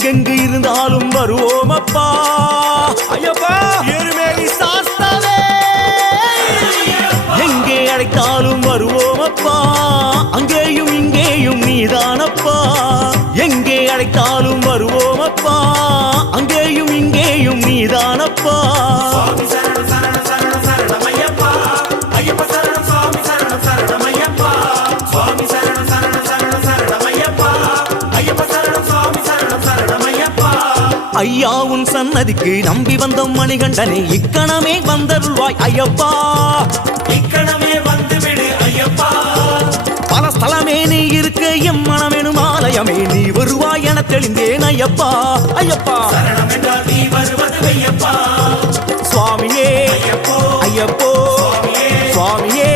எங்கெங்கு இருந்தாலும் வருவோம் அப்பா ஐயப்பா எருமேலி சாஸ்தாவே எங்கே அழைத்தாலும் வருவோம் அப்பா அங்கேயும் இங்கேயும் நீதானப்பா எங்கே அழைத்தாலும் வருவோம் அப்பா அங்கேயும் இங்கேயும் நீதானப்பா ஐயா உன் சன்னதிக்கு நம்பி வந்த மணிகண்டனே இக்கணமே வந்தருள்வாய் ஐயப்பா இக்கணமே வந்துவிடு ஐயப்பா பல ஸ்தலமே நீ இருக்க எம் மனமெனும் ஆலயமே நீ வருவாய் என தெளிந்தேன் ஐயப்பா ஐயப்பா சரணம் என்றால் நீ வருவது ஐயப்பா சுவாமியே ஐயப்போ ஐயப்போ சுவாமியே சுவாமியே